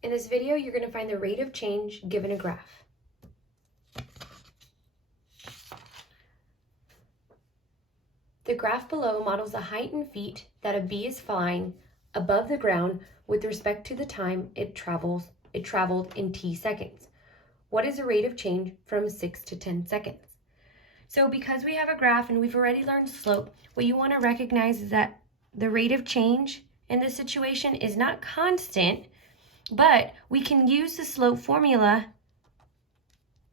In this video, you're going to find the rate of change given a graph. The graph below models the height in feet that a bee is flying above the ground with respect to the time it traveled in t seconds. What is the rate of change from 6 to 10 seconds? So because we have a graph and we've already learned slope, what you want to recognize is that the rate of change in this situation is not constant, but we can use the slope formula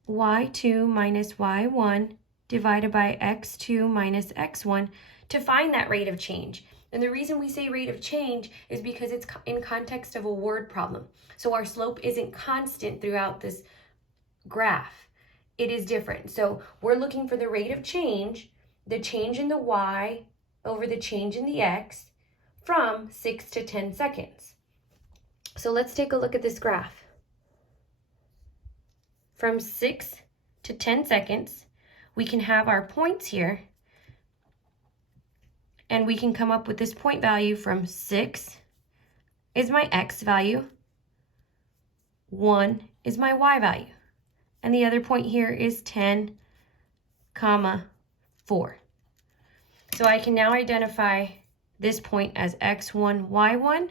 y2 minus y1 divided by x2 minus x1 to find that rate of change. And the reason we say rate of change is because it's in context of a word problem. So our slope isn't constant throughout this graph. It is different. So we're looking for the rate of change, the change in the y over the change in the x from 6 to 10 seconds. So let's take a look at this graph. From 6 to 10 seconds, we can have our points here, and we can come up with this point value from 6 is my x value, 1 is my y value, and the other point here is 10, 4. So I can now identify this point as x1, y1,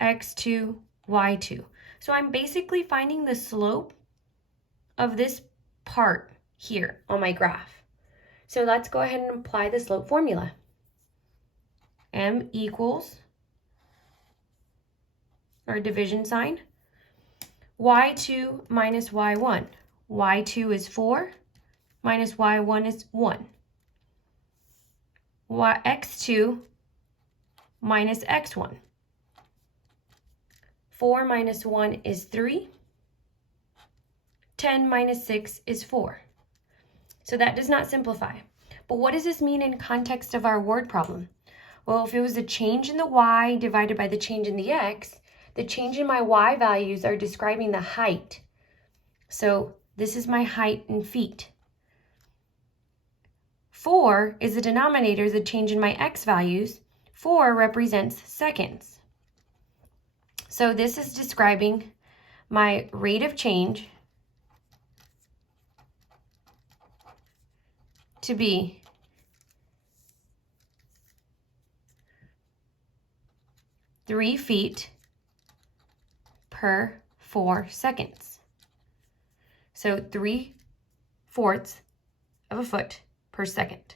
x2, y2. So I'm basically finding the slope of this part here on my graph. So let's go ahead and apply the slope formula. M equals our division sign, y2 minus y1. y2 is 4 minus y1 is 1. x2 minus x1. 4 minus 1 is 3. 10 minus 6 is 4. So that does not simplify. But what does this mean in context of our word problem? Well, if it was the change in the y divided by the change in the x, the change in my y values are describing the height. So this is my height in feet. 4 is the denominator, the change in my x values. 4 represents seconds. So this is describing my rate of change to be 3 feet per 4 seconds. So 3/4 of a foot per second.